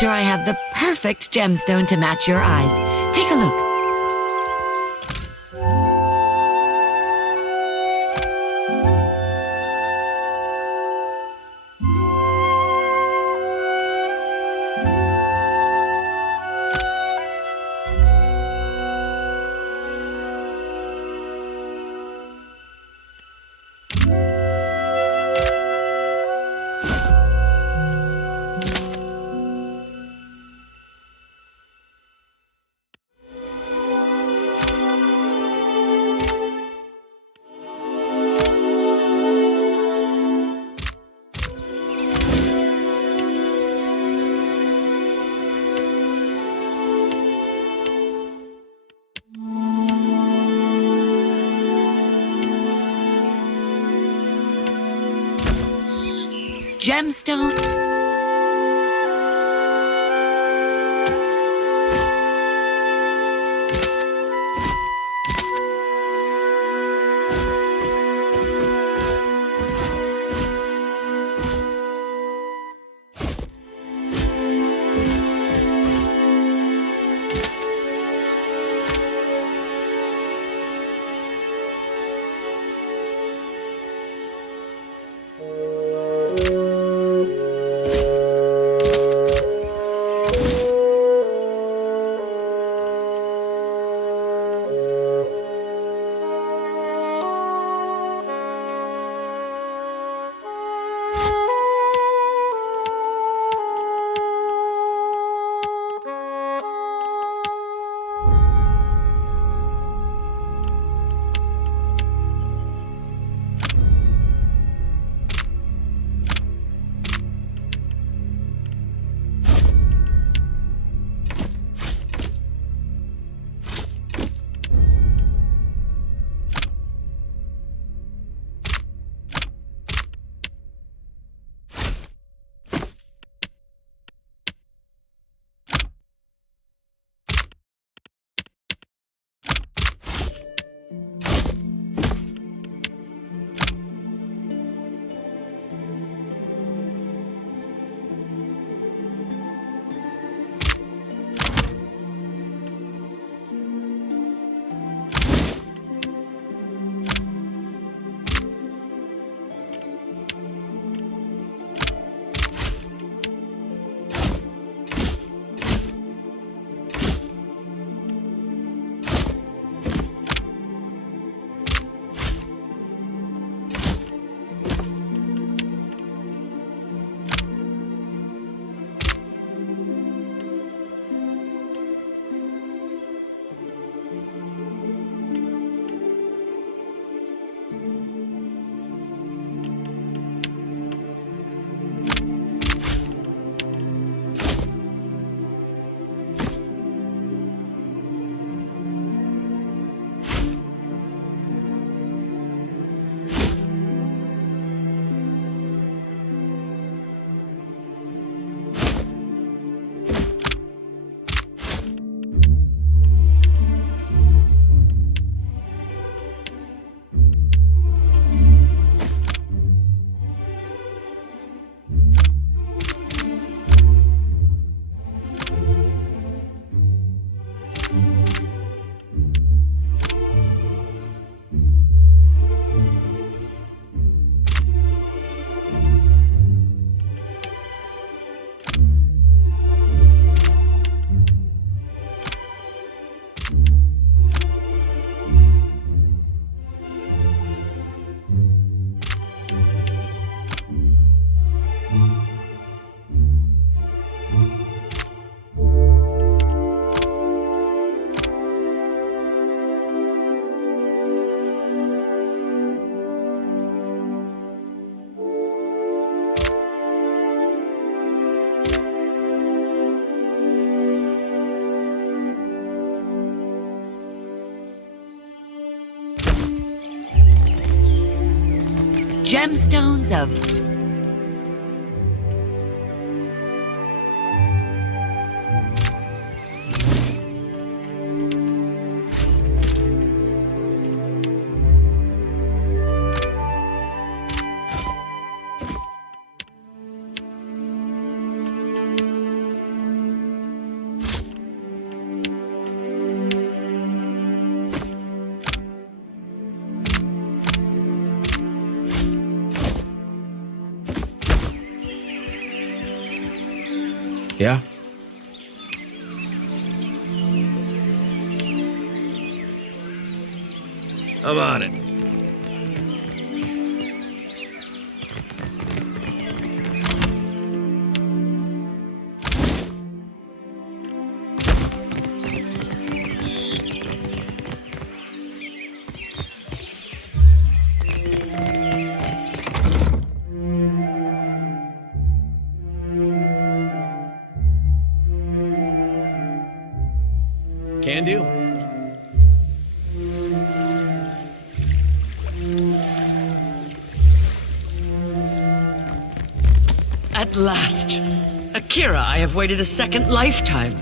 sure I have the perfect gemstone to match your eyes. Take a look. Gemstone? Gemstones of... Yeah? I'm on it. Can do. At last! Ateira, I have waited a second lifetime.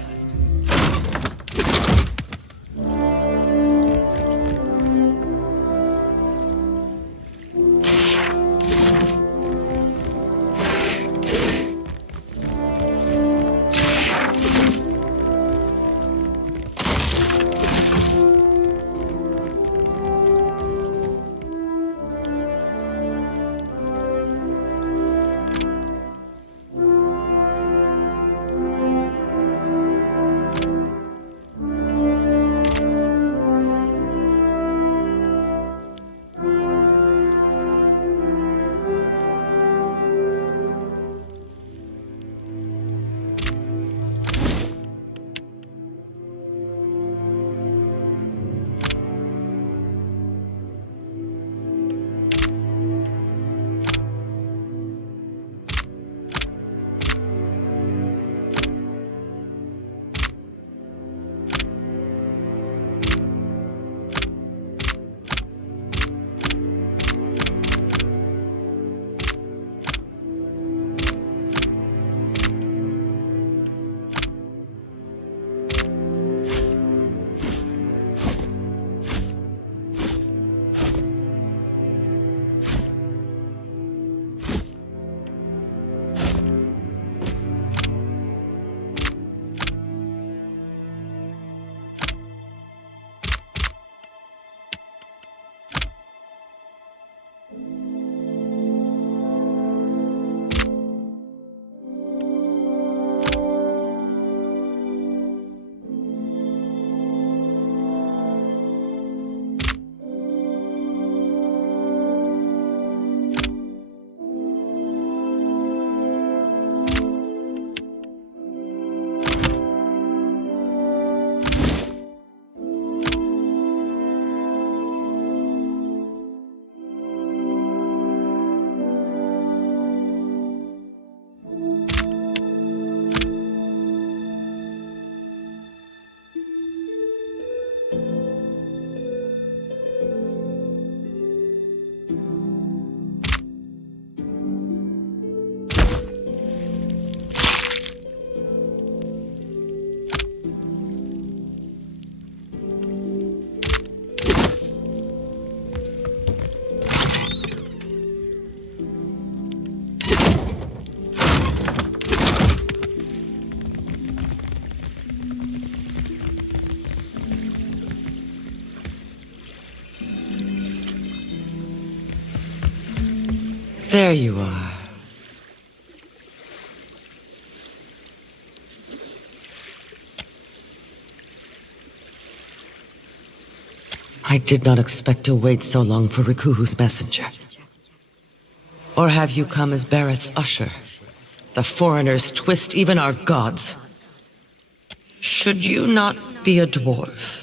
There you are. I did not expect to wait so long for Rikuhu's messenger. Or have you come as Bareth's usher? The foreigners twist even our gods. Should you not be a dwarf?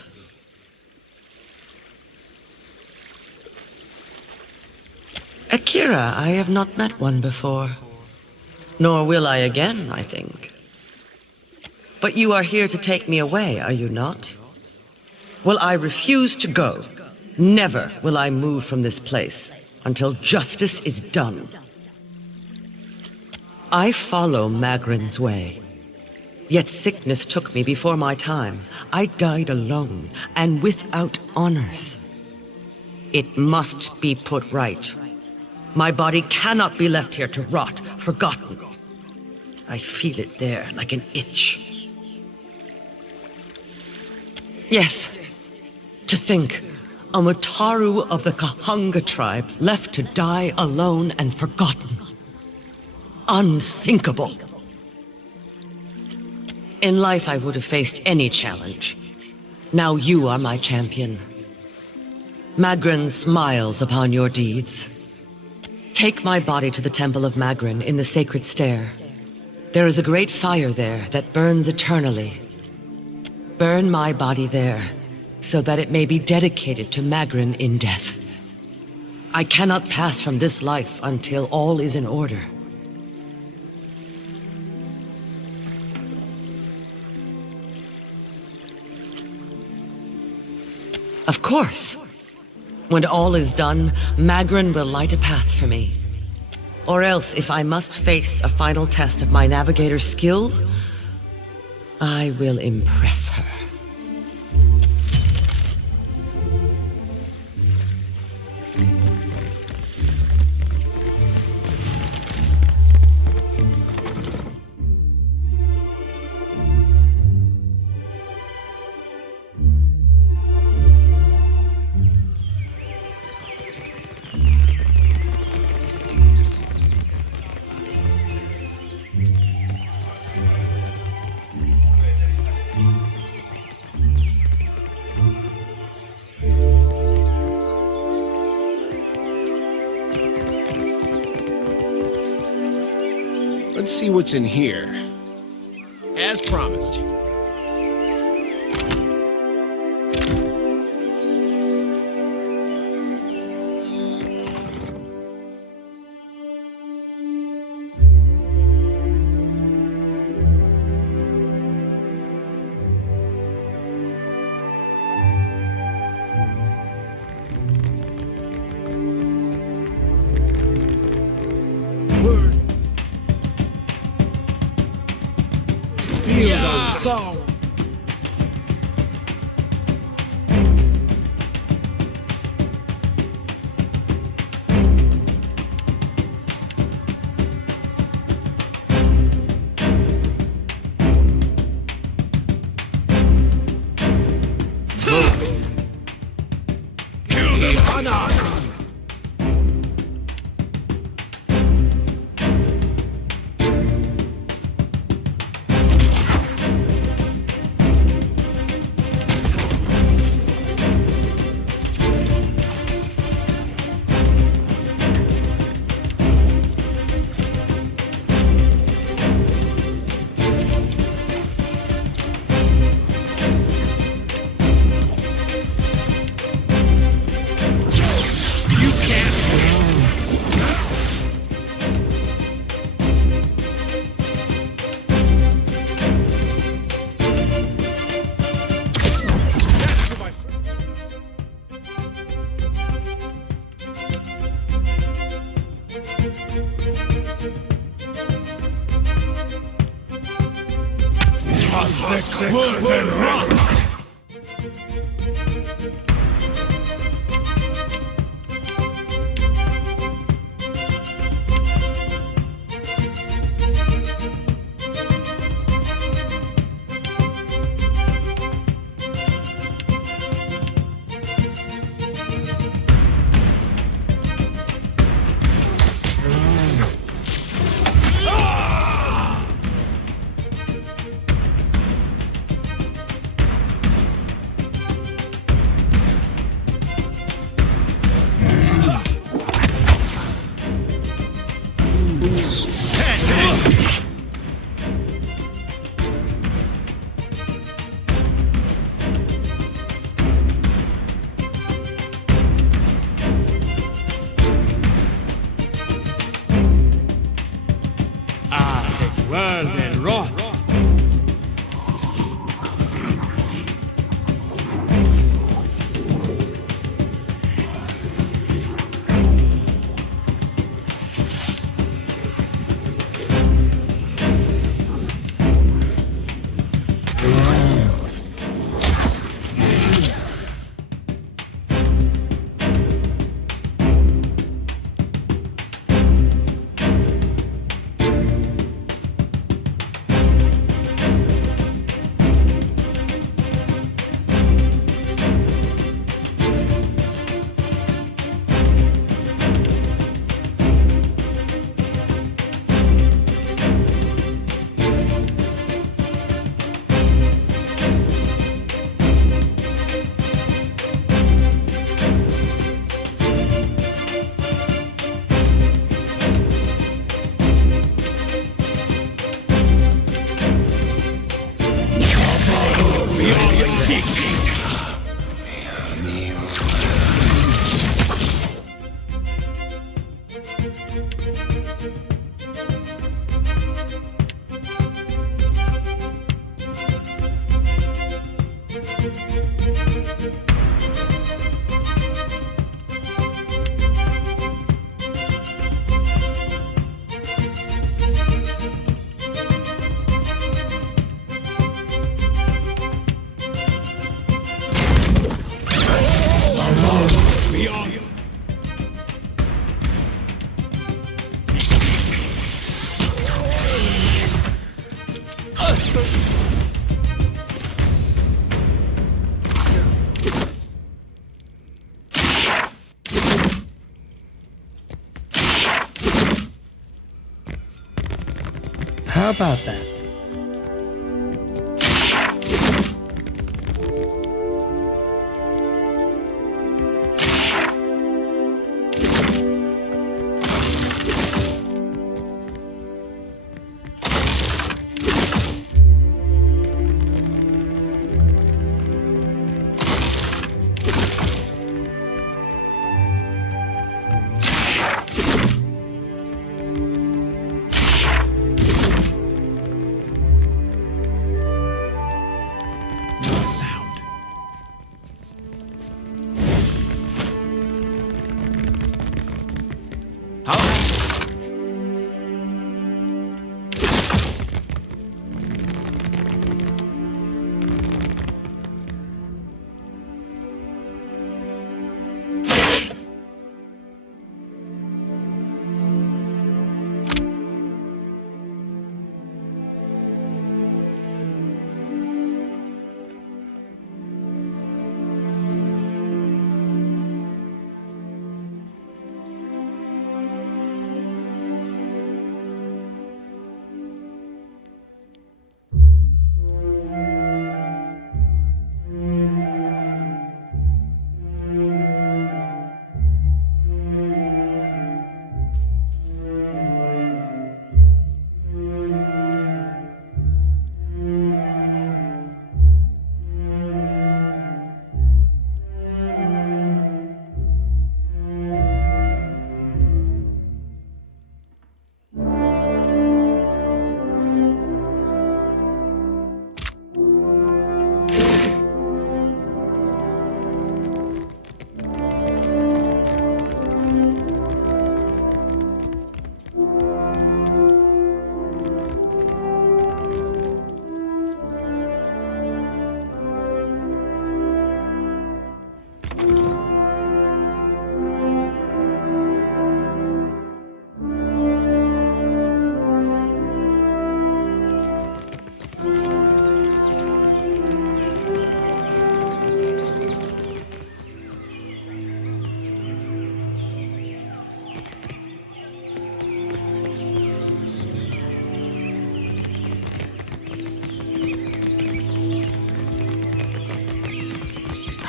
Ateira, I have not met one before. Nor will I again, I think. But you are here to take me away, are you not? Well, I refuse to go. Never will I move from this place until justice is done. I follow Magrin's way. Yet sickness took me before my time. I died alone and without honors. It must be put right. My body cannot be left here to rot, forgotten. I feel it there like an itch. Yes, to think, a Mutaru of the Kahanga tribe left to die alone and forgotten. Unthinkable. In life, I would have faced any challenge. Now you are my champion. Magrin smiles upon your deeds. Take my body to the Temple of Magrin in the Sacred Stair. There is a great fire there that burns eternally. Burn my body there, so that it may be dedicated to Magrin in death. I cannot pass from this life until all is in order. Of course. When all is done, Magrin will light a path for me. Or else, if I must face a final test of my navigator's skill, I will impress her. Let's see what's in here. As promised. Song. honest. How about that?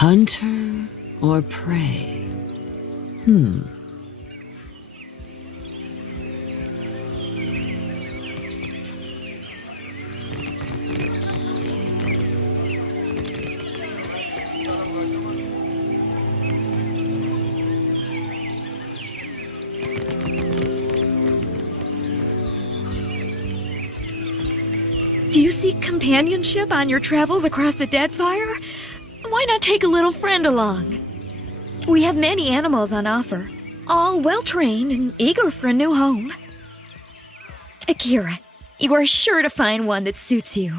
Hunter or prey? Do you seek companionship on your travels across the Deadfire? Why not take a little friend along? We have many animals on offer, all well-trained and eager for a new home. Ateira, you are sure to find one that suits you.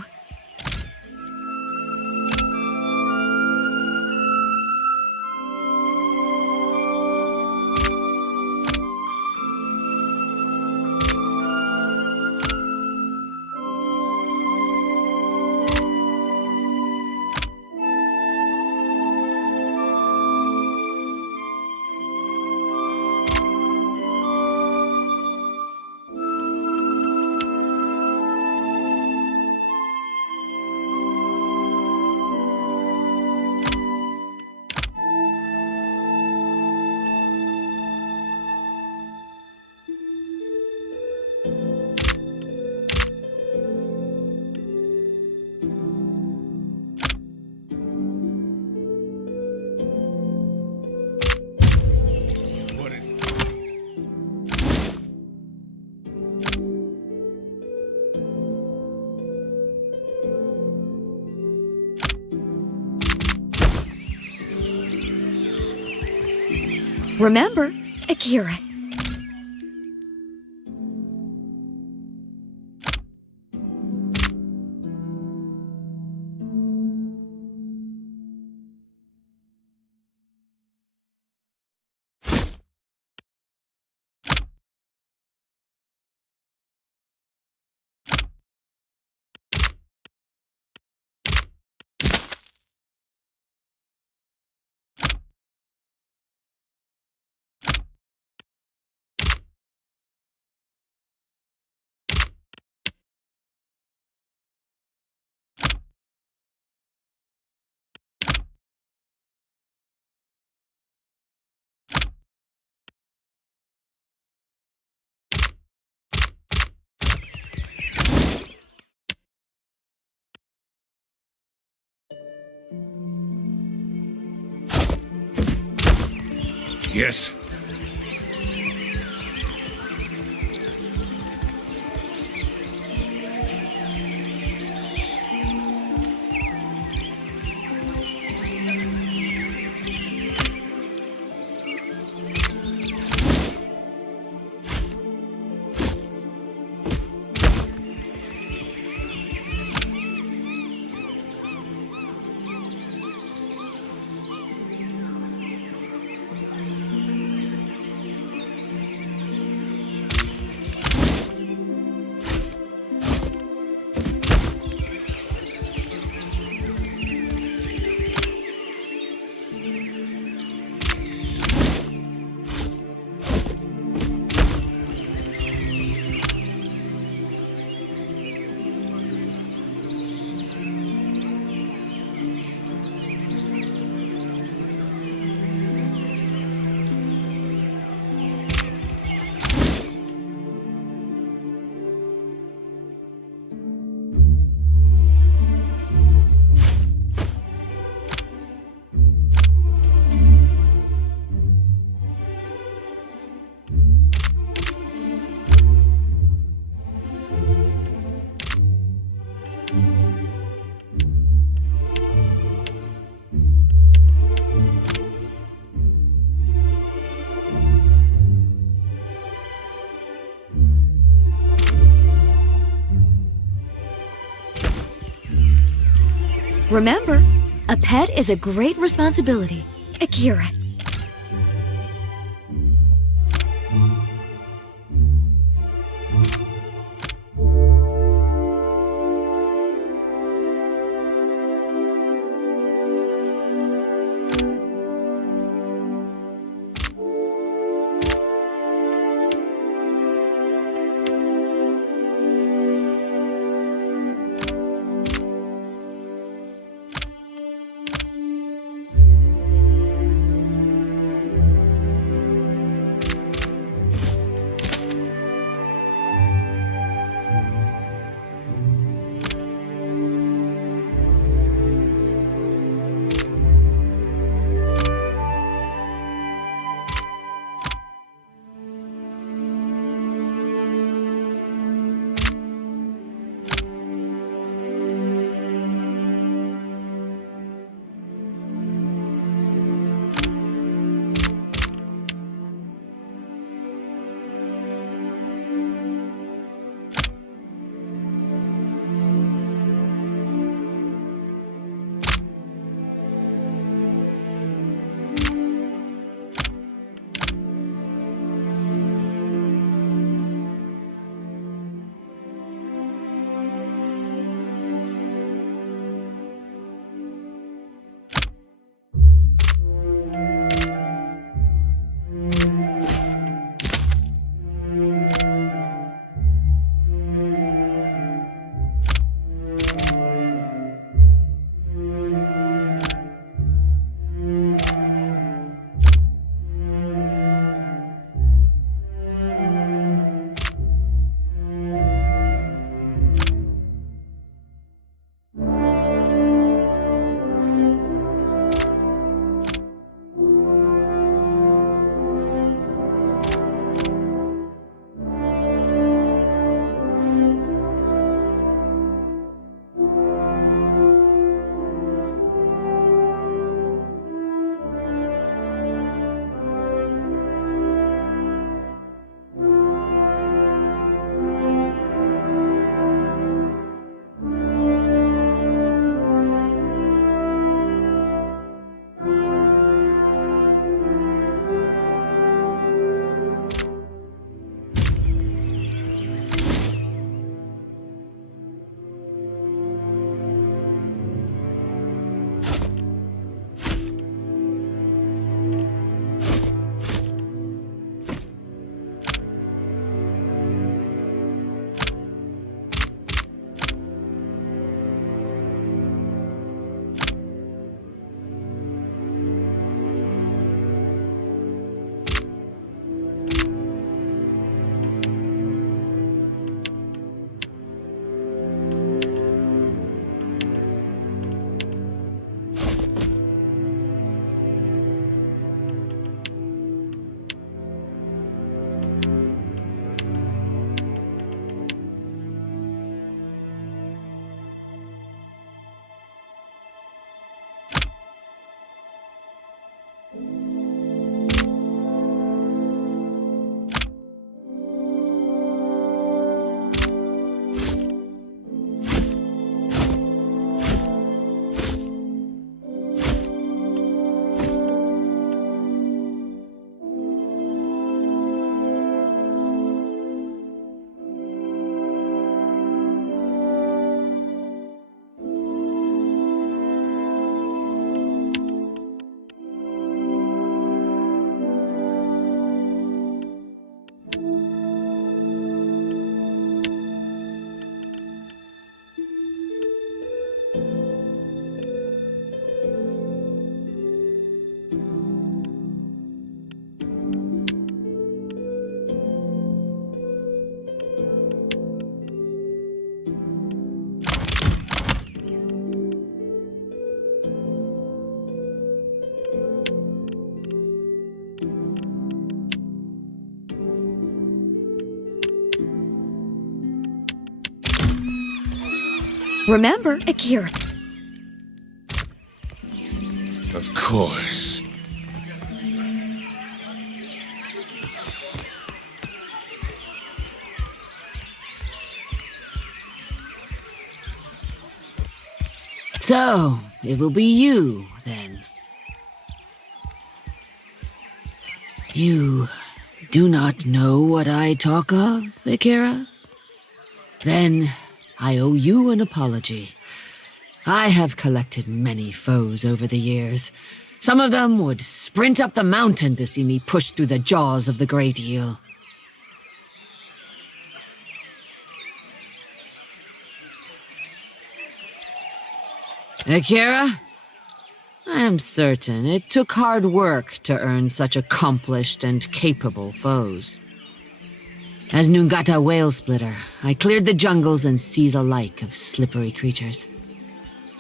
Remember, Ateira, yes? Remember, a pet is a great responsibility. Akira. Remember, Ateira. Of course. So, it will be you, then. You do not know what I talk of, Ateira? Then I owe you an apology. I have collected many foes over the years. Some of them would sprint up the mountain to see me push through the jaws of the great eel. Ateira, I am certain it took hard work to earn such accomplished and capable foes. As Nungata Whale Splitter, I cleared the jungles and seas alike of slippery creatures.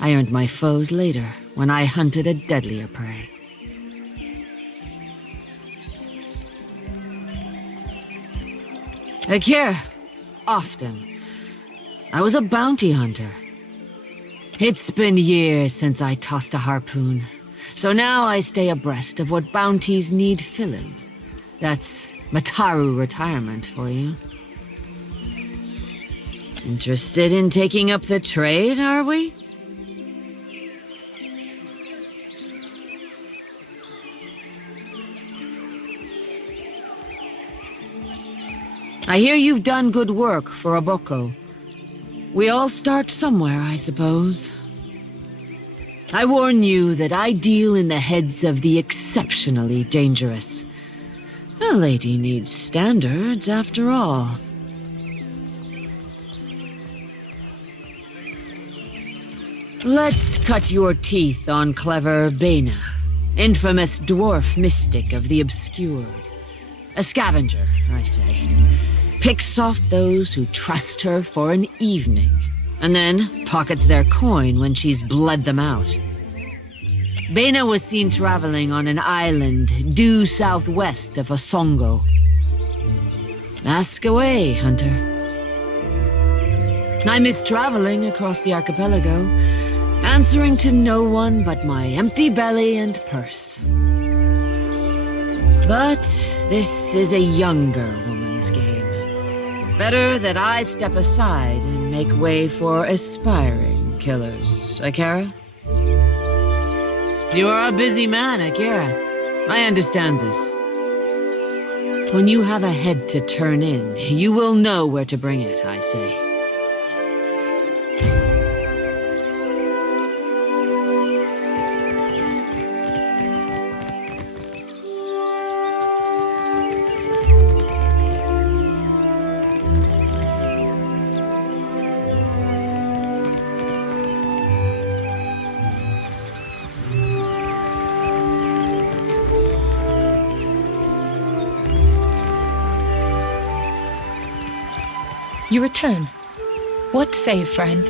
I earned my foes later, when I hunted a deadlier prey. Ateira, often. I was a bounty hunter. It's been years since I tossed a harpoon, so now I stay abreast of what bounties need filling. That's Mataru retirement for you. Interested in taking up the trade, are we? I hear you've done good work for Aboko. We all start somewhere, I suppose. I warn you that I deal in the heads of the exceptionally dangerous. A lady needs standards, after all. Let's cut your teeth on clever Bena, infamous dwarf mystic of the obscured. A scavenger, I say. Picks off those who trust her for an evening, and then pockets their coin when she's bled them out. Bena was seen traveling on an island due southwest of Osongo. Ask away, hunter. I miss traveling across the archipelago, answering to no one but my empty belly and purse. But this is a younger woman's game. Better that I step aside and make way for aspiring killers, Ateira. You are a busy man, Ateira. I understand this. When you have a head to turn in, you will know where to bring it, I say. You return. What say, friend?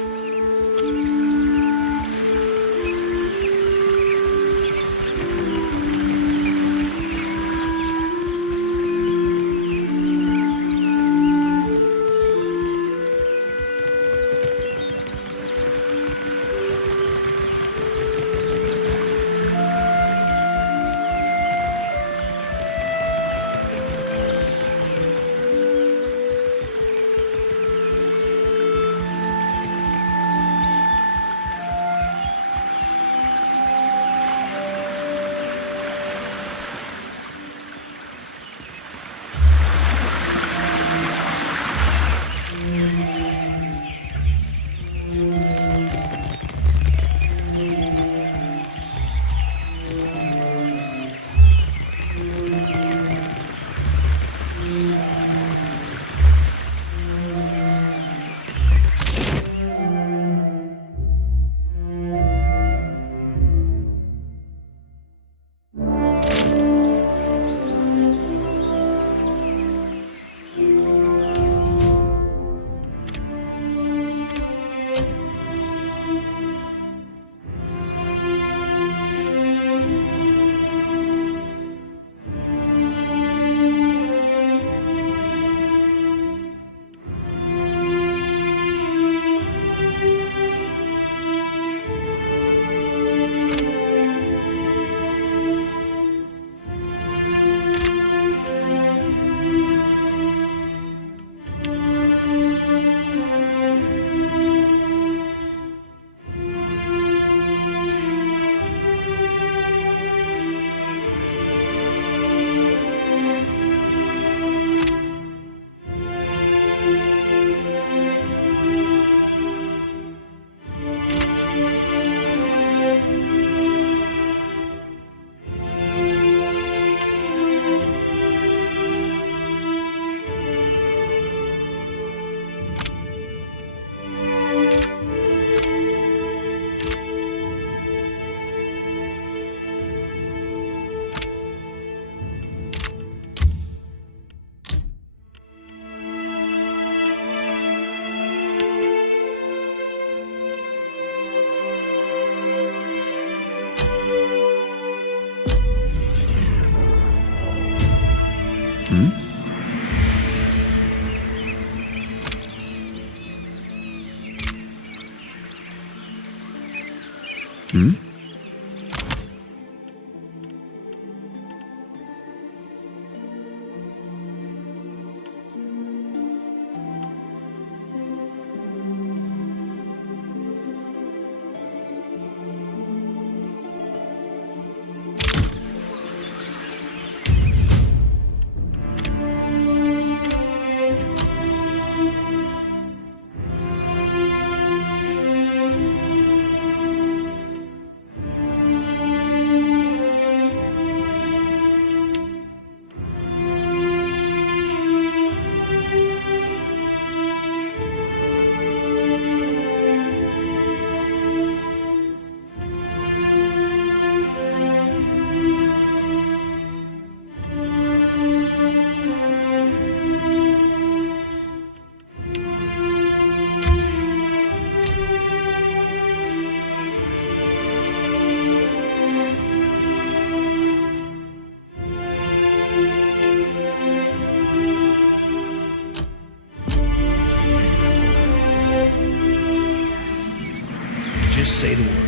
Just say the word.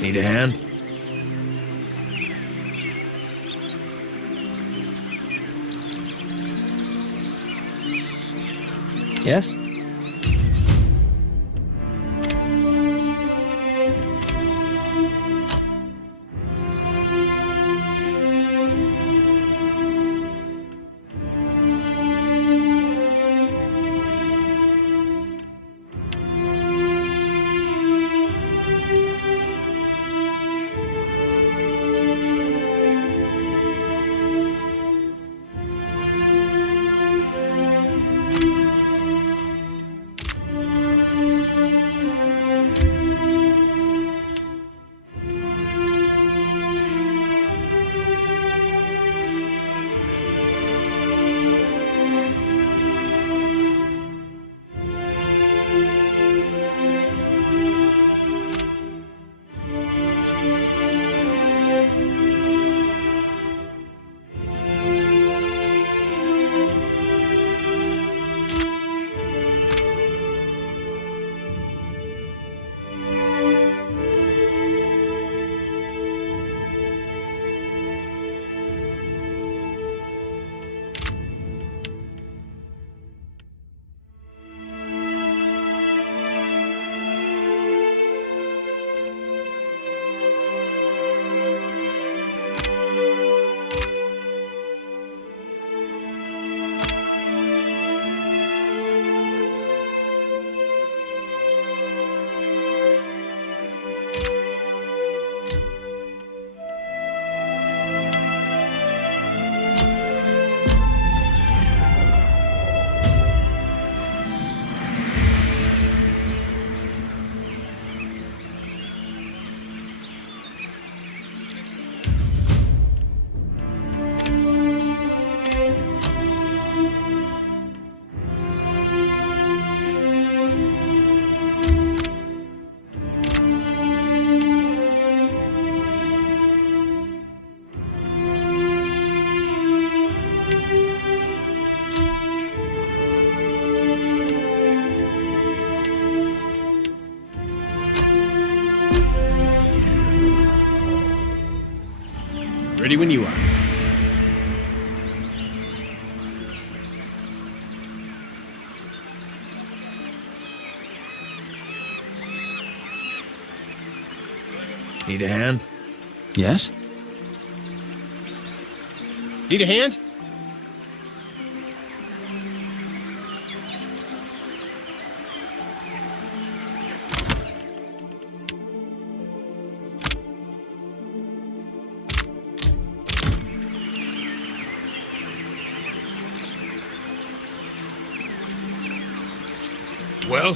Need a hand? Yes? Ready when you are. Need a hand? Yes? Need a hand? Well?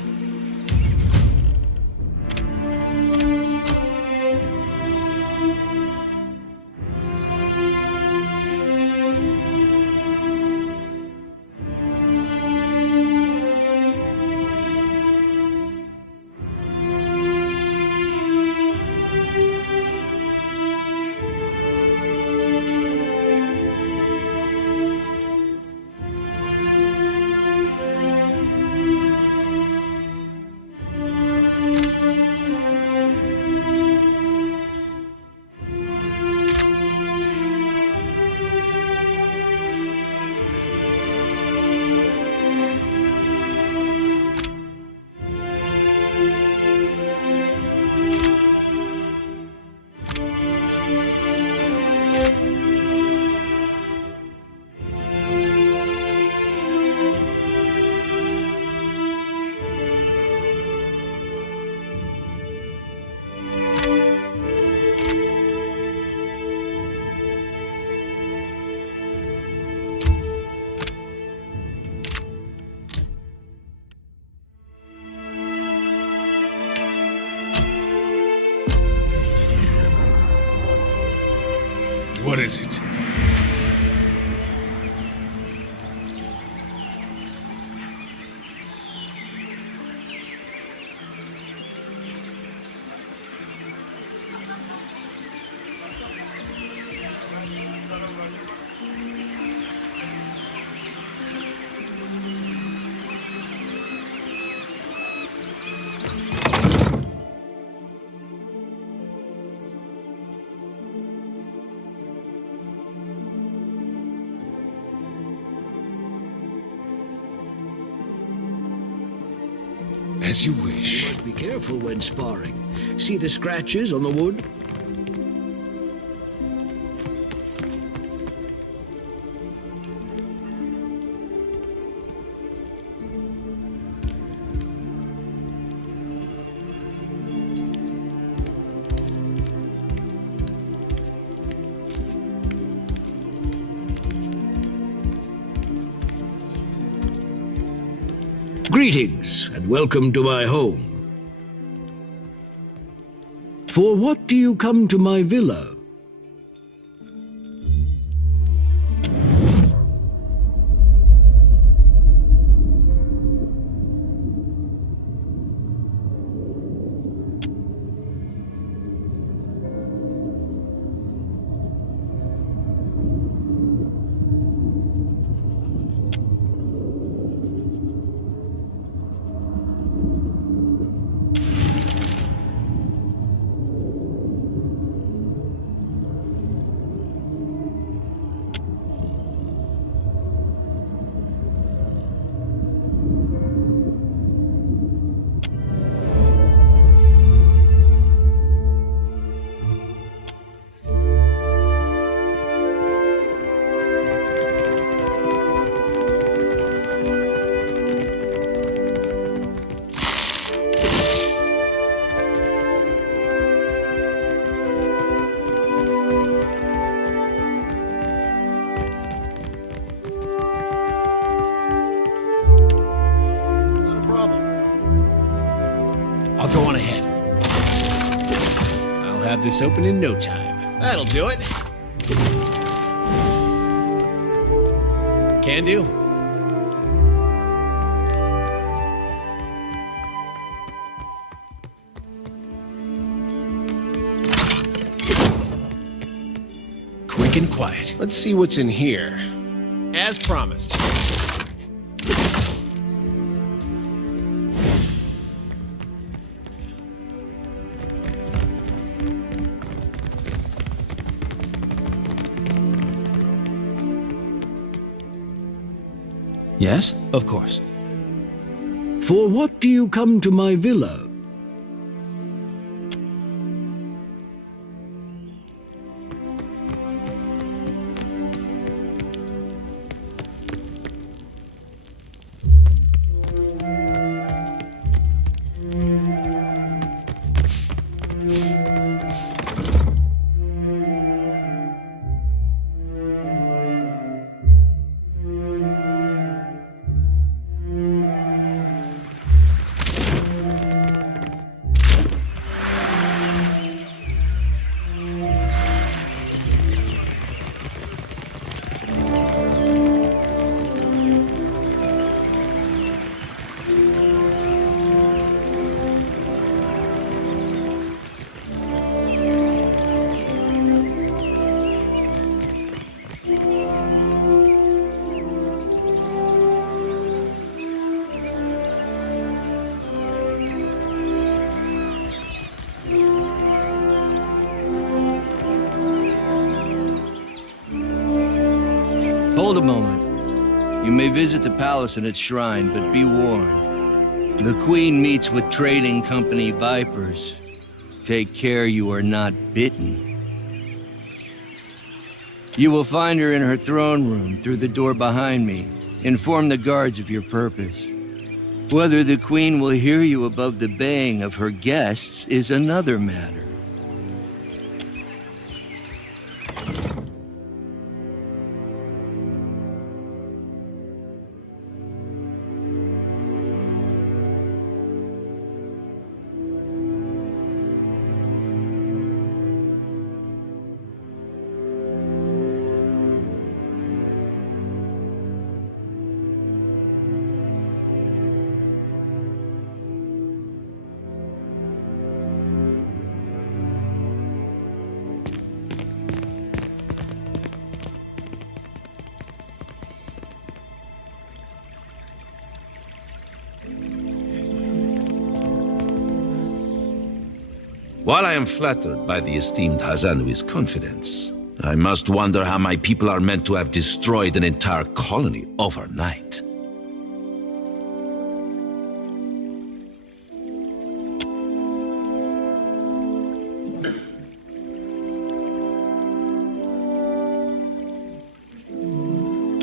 What is it? As you wish. Must be careful when sparring. See the scratches on the wood? Greetings, and welcome to my home. For what do you come to my villa? I'll go on ahead. I'll have this open in no time. That'll do it. Can do. Quick and quiet. Let's see what's in here. As promised. Yes? Of course. For what do you come to my villa? Hold a moment. You may visit the palace and its shrine, but be warned. The Queen meets with trading company vipers. Take care you are not bitten. You will find her in her throne room through the door behind me. Inform the guards of your purpose. Whether the Queen will hear you above the baying of her guests is another matter. While I am flattered by the esteemed Hazanui's confidence, I must wonder how my people are meant to have destroyed an entire colony overnight.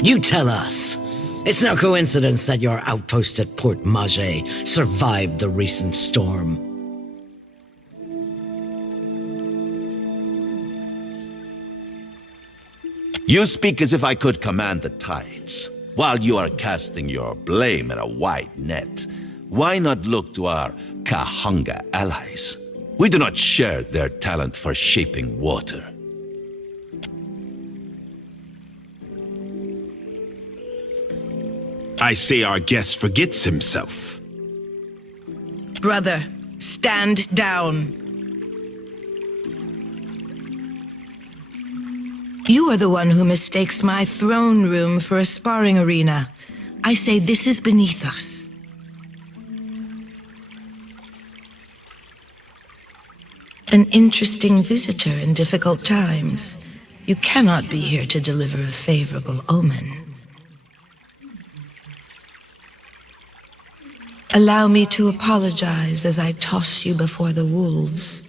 You tell us. It's no coincidence that your outpost at Port Mage survived the recent storm. You speak as if I could command the tides. While you are casting your blame in a wide net, why not look to our Kahanga allies? We do not share their talent for shaping water. I say our guest forgets himself. Brother, stand down. You are the one who mistakes my throne room for a sparring arena. I say this is beneath us. An interesting visitor in difficult times. You cannot be here to deliver a favorable omen. Allow me to apologize as I toss you before the wolves.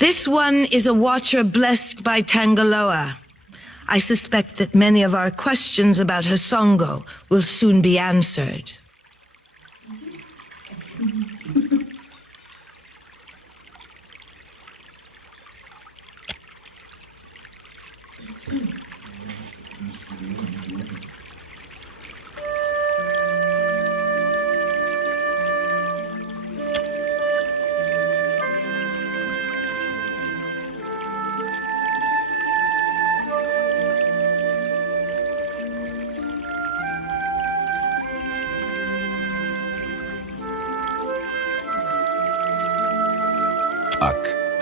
This one is a watcher blessed by Tangaloa. I suspect that many of our questions about Hasongo will soon be answered.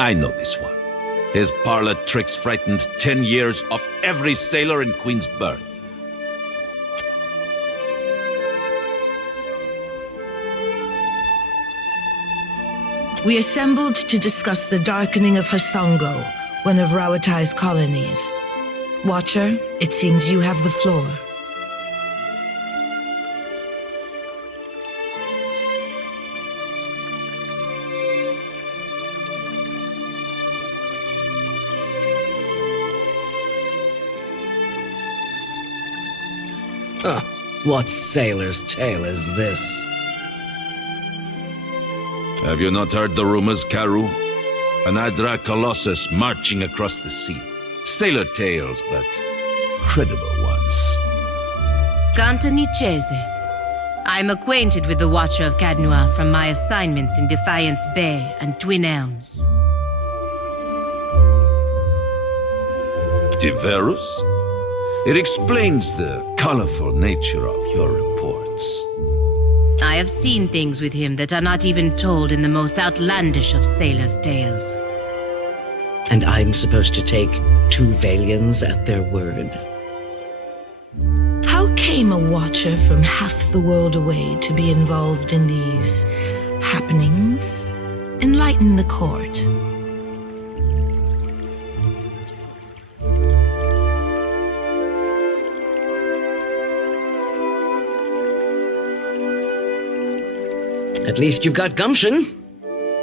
I know this one. His parlor tricks frightened 10 years of every sailor in Queen's Birth. We assembled to discuss the darkening of Hasongo, one of Rawatai's colonies. Watcher, it seems you have the floor. What sailor's tale is this? Have you not heard the rumors, Karu? An Adra Colossus marching across the sea. Sailor tales, but credible ones. Ganta Nichese. I'm acquainted with the Watcher of Cadnua from my assignments in Defiance Bay and Twin Elms. Diverus? It explains the colorful nature of your reports. I have seen things with him that are not even told in the most outlandish of sailors' tales. And I'm supposed to take two Valians at their word? How came a watcher from half the world away to be involved in these happenings? Enlighten the court. At least you've got gumption.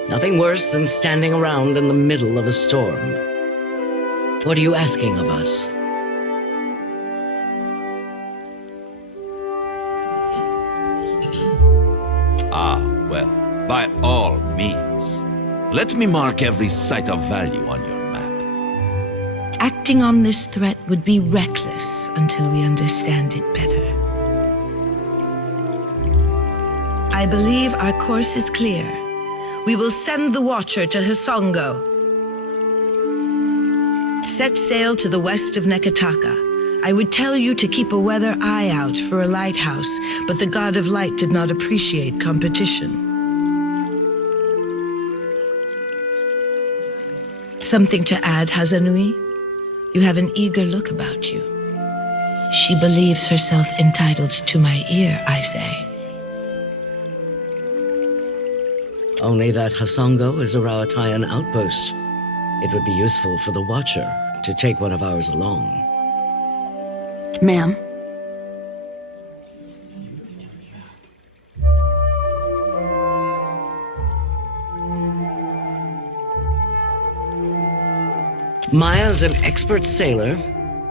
Nothing worse than standing around in the middle of a storm. What are you asking of us? Ah, well, by all means. Let me mark every site of value on your map. Acting on this threat would be reckless until we understand it better. I believe our course is clear. We will send the Watcher to Hisongo. Set sail to the west of Neketaka. I would tell you to keep a weather eye out for a lighthouse, but the God of Light did not appreciate competition. Something to add, Hazanui? You have an eager look about you. She believes herself entitled to my ear, I say. Only that Hisongo is a Rawatayan outpost. It would be useful for the Watcher to take one of ours along. Ma'am. Maya's an expert sailor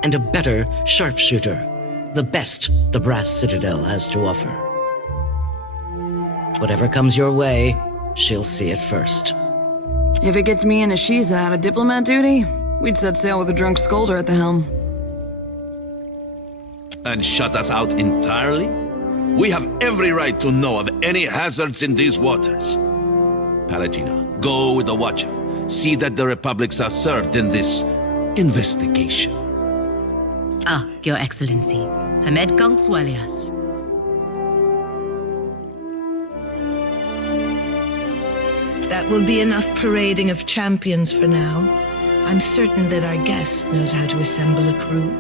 and a better sharpshooter. The best the Brass Citadel has to offer. Whatever comes your way, she'll see it first. If it gets me and Ashiza out of diplomat duty, we'd set sail with a drunk scolder at the helm. And shut us out entirely? We have every right to know of any hazards in these waters. Palagina, go with the Watcher. See that the Republics are served in this investigation. Ah, Your Excellency. Hamed Kang Swalias. That will be enough parading of champions for now. I'm certain that our guest knows how to assemble a crew.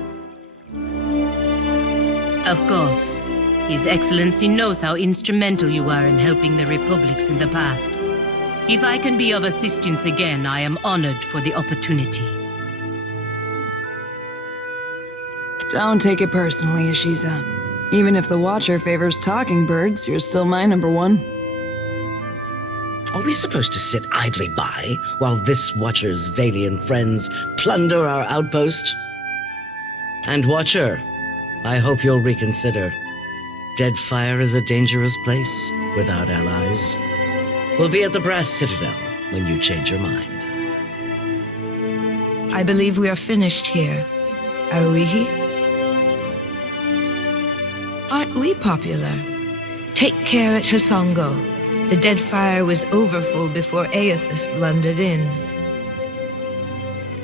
Of course. His Excellency knows how instrumental you were in helping the Republics in the past. If I can be of assistance again, I am honored for the opportunity. Don't take it personally, Ashiza. Even if the Watcher favors talking birds, you're still my number one. Are we supposed to sit idly by while this Watcher's Valiant friends plunder our outpost? And Watcher, I hope you'll reconsider. Deadfire is a dangerous place without allies. We'll be at the Brass Citadel when you change your mind. I believe we are finished here. Aruihi? Aren't we popular? Take care at Hisongo. The Deadfire was overfull before Aethys blundered in.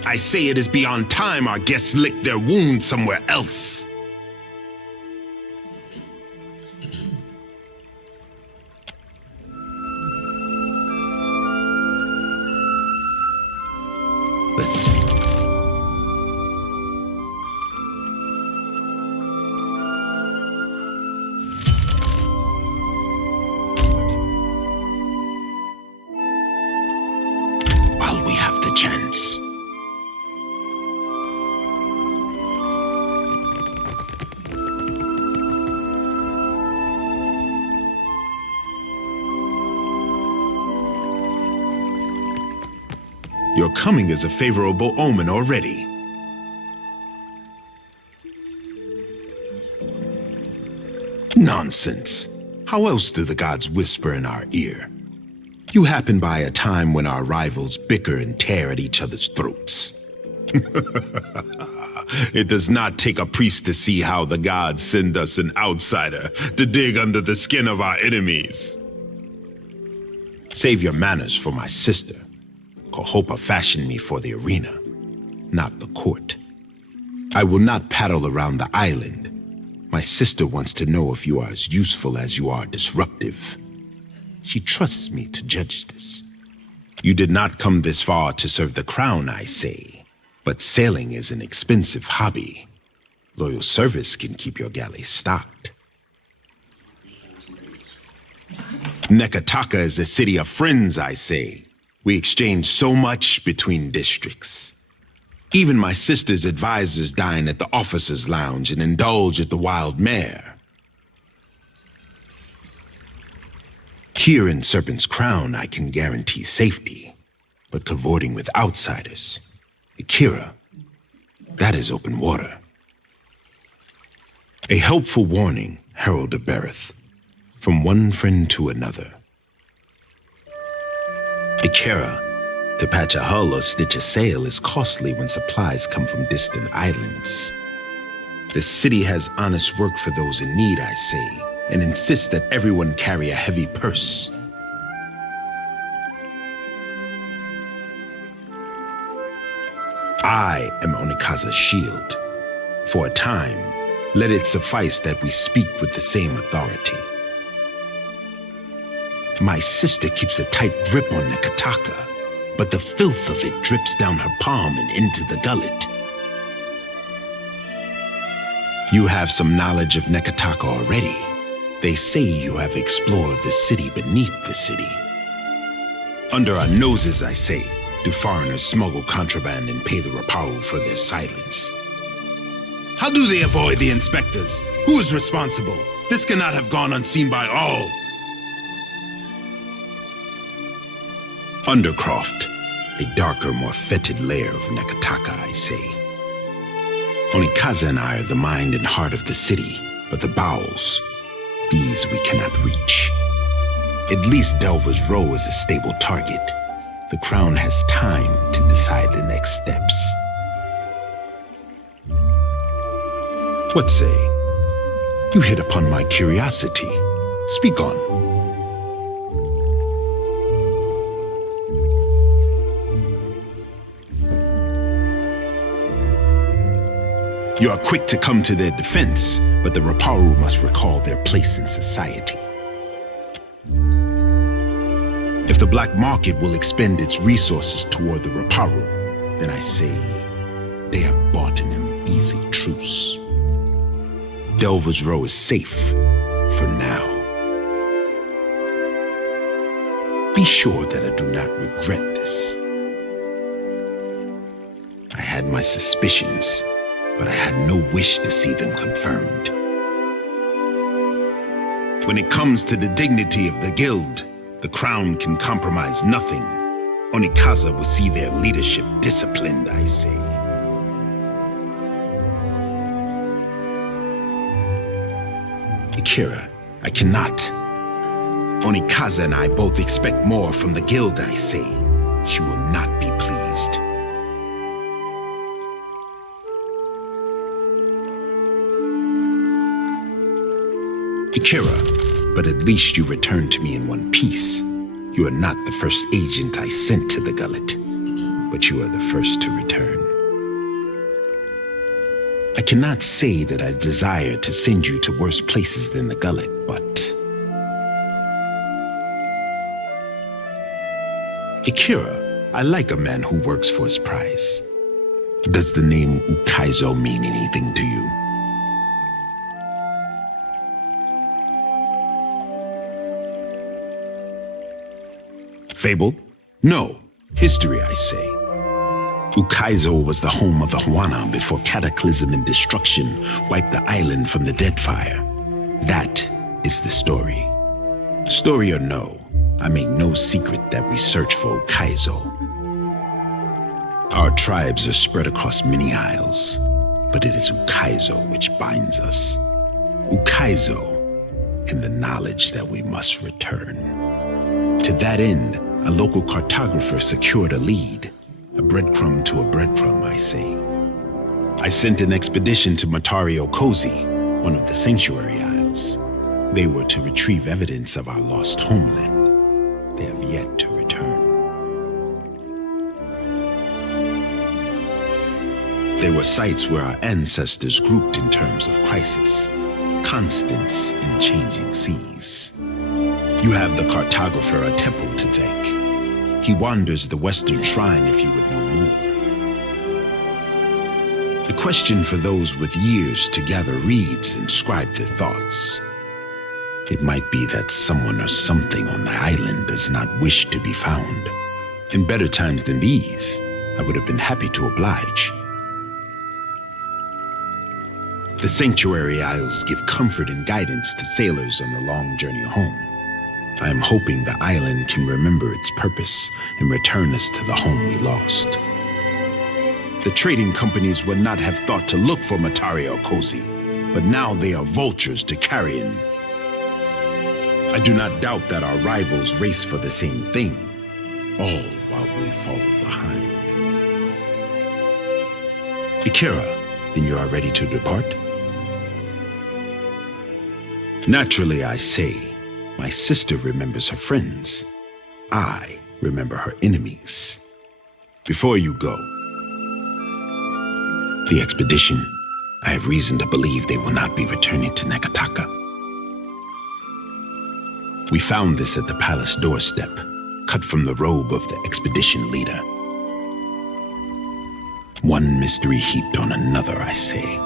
I say it is beyond time our guests lick their wounds somewhere else. Let's speak. While we have the chance. Your coming is a favorable omen already. Nonsense. How else do the gods whisper in our ear? You happen by a time when our rivals bicker and tear at each other's throats. It does not take a priest to see how the gods send us an outsider to dig under the skin of our enemies. Save your manners for my sister. Kohopa fashioned me for the arena, not the court. I will not paddle around the island. My sister wants to know if you are as useful as you are disruptive. She trusts me to judge this. You did not come this far to serve the crown, I say, but sailing is an expensive hobby. Loyal service can keep your galley stocked. Neketaka is a city of friends, I say. We exchange so much between districts. Even my sister's advisors dine at the officers' lounge and indulge at the wild mare. Here in Serpent's Crown, I can guarantee safety, but cavorting with outsiders, Ateira, that is open water. A helpful warning, Herald of Bereth, from one friend to another. Ateira, to patch a hull or stitch a sail is costly when supplies come from distant islands. The city has honest work for those in need, I say, and insists that everyone carry a heavy purse. I am Onekaza's shield. For a time, let it suffice that we speak with the same authority. My sister keeps a tight grip on Neketaka, but the filth of it drips down her palm and into the gullet. You have some knowledge of Neketaka already. They say you have explored the city beneath the city. Under our noses, I say, do foreigners smuggle contraband and pay the Raparu for their silence? How do they avoid the inspectors? Who is responsible? This cannot have gone unseen by all. Undercroft, a darker, more fetid layer of Neketaka, I say. Onekaza and I are the mind and heart of the city, but the bowels, these we cannot reach. At least Delver's Row is a stable target. The Crown has time to decide the next steps. What say? You hit upon my curiosity. Speak on. You are quick to come to their defense, but the Raparu must recall their place in society. If the black market will expend its resources toward the Raparu, then I say they have bought an easy truce. Delver's Row is safe for now. Be sure that I do not regret this. I had my suspicions, but I had no wish to see them confirmed. When it comes to the dignity of the guild, the Crown can compromise nothing. Onekaza will see their leadership disciplined, I say. Ateira, I cannot. Onekaza and I both expect more from the guild, I say. She will not be pleased. Ateira, but at least you returned to me in one piece. You are not the first agent I sent to the gullet, but you are the first to return. I cannot say that I desire to send you to worse places than the gullet, but... Ateira, I like a man who works for his prize. Does the name Ukaizo mean anything to you? Fable? No. History, I say. Ukaizo was the home of the Huana before cataclysm and destruction wiped the island from the Deadfire. That is the story. Story or no, I make no secret that we search for Ukaizo. Our tribes are spread across many isles, but it is Ukaizo which binds us. Ukaizo and the knowledge that we must return. To that end, a local cartographer secured a lead. A breadcrumb to a breadcrumb, I say. I sent an expedition to Matari Okozi, one of the Sanctuary Isles. They were to retrieve evidence of our lost homeland. They have yet to return. They were sites where our ancestors grouped in terms of crisis, constants in changing seas. You have the cartographer Atepo to thank. He wanders the Western Shrine if you would know more. The question for those with years to gather reeds and scribe their thoughts. It might be that someone or something on the island does not wish to be found. In better times than these, I would have been happy to oblige. The Sanctuary Isles give comfort and guidance to sailors on the long journey home. I am hoping the island can remember its purpose and return us to the home we lost. The trading companies would not have thought to look for Matario Kozi, but now they are vultures to carrion. I do not doubt that our rivals race for the same thing, all while we fall behind. Ateira, then you are ready to depart? Naturally, I say, my sister remembers her friends. I remember her enemies. Before you go, the expedition, I have reason to believe they will not be returning to Neketaka. We found this at the palace doorstep, cut from the robe of the expedition leader. One mystery heaped on another, I say.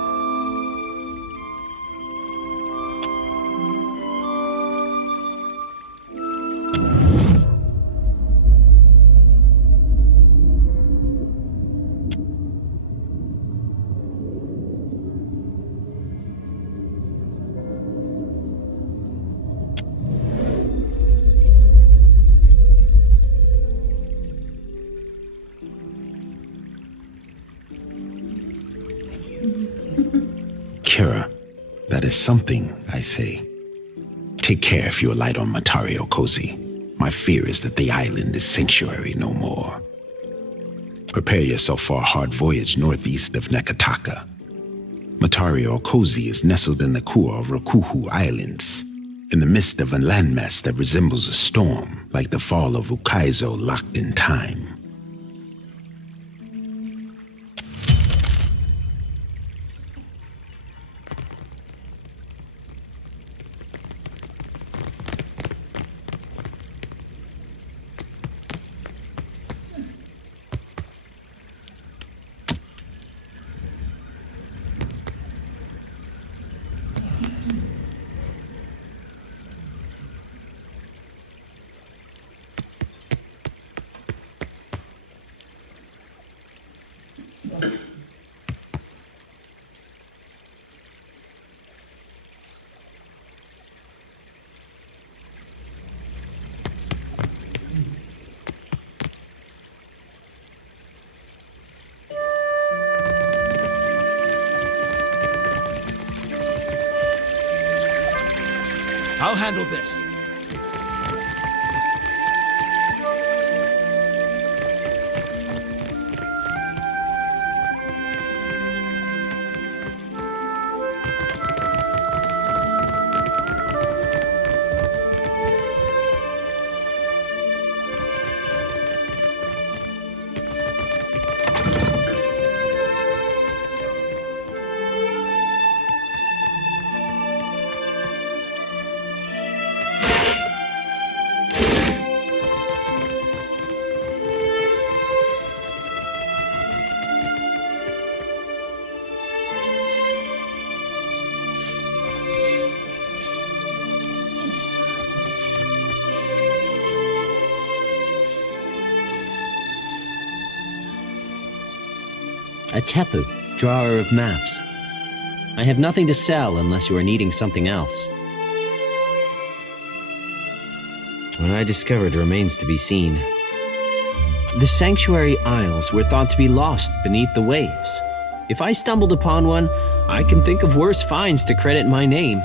Kira, that is something, I say. Take care if you alight on Matario Kozi. My fear is that the island is sanctuary no more. Prepare yourself for a hard voyage northeast of Neketaka. Matario Kozi is nestled in the Kua Rokuhu Islands, in the midst of a landmass that resembles a storm, like the fall of Ukaizo locked in time. I'll handle this. A tepu, drawer of maps. I have nothing to sell unless you are needing something else. What I discovered remains to be seen. The Sanctuary Isles were thought to be lost beneath the waves. If I stumbled upon one, I can think of worse finds to credit my name.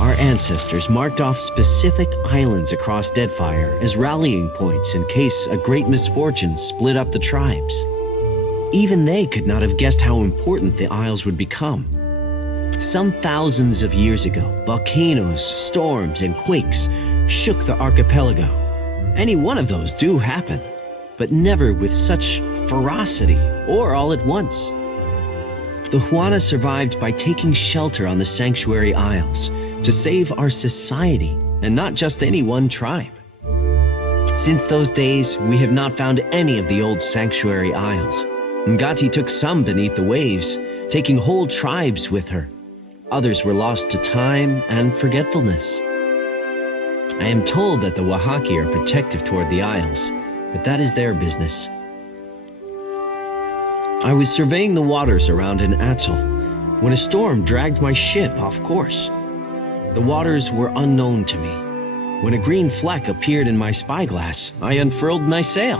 Our ancestors marked off specific islands across Deadfire as rallying points in case a great misfortune split up the tribes. Even they could not have guessed how important the Isles would become. Some thousands of years ago, volcanoes, storms, and quakes shook the archipelago. Any one of those do happen, but never with such ferocity or all at once. The Huana survived by taking shelter on the Sanctuary Isles to save our society and not just any one tribe. Since those days, we have not found any of the old Sanctuary Isles. Ngati took some beneath the waves, taking whole tribes with her. Others were lost to time and forgetfulness. I am told that the Wahaki are protective toward the Isles, but that is their business. I was surveying the waters around an atoll when a storm dragged my ship off course. The waters were unknown to me. When a green fleck appeared in my spyglass, I unfurled my sail.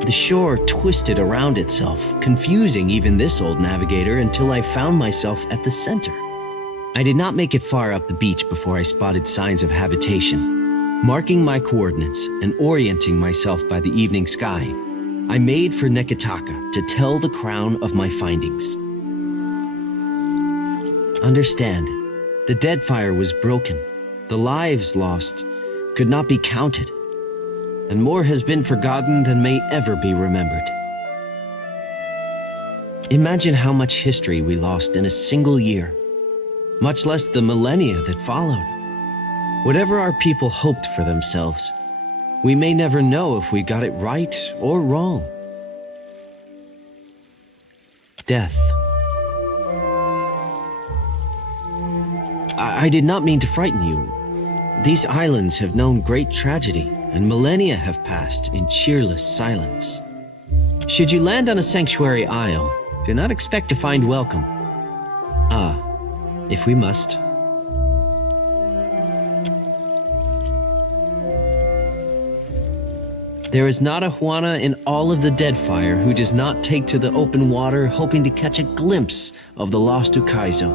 The shore twisted around itself, confusing even this old navigator until I found myself at the center. I did not make it far up the beach before I spotted signs of habitation. Marking my coordinates and orienting myself by the evening sky, I made for Neketaka to tell the crown of my findings. Understand, the Deadfire was broken. The lives lost could not be counted, and more has been forgotten than may ever be remembered. Imagine how much history we lost in a single year, much less the millennia that followed. Whatever our people hoped for themselves, we may never know if we got it right or wrong. Death. I did not mean to frighten you. These islands have known great tragedy, and millennia have passed in cheerless silence. Should you land on a sanctuary isle, do not expect to find welcome. If we must. There is not a Juana in all of the Deadfire who does not take to the open water hoping to catch a glimpse of the lost Ukaizo.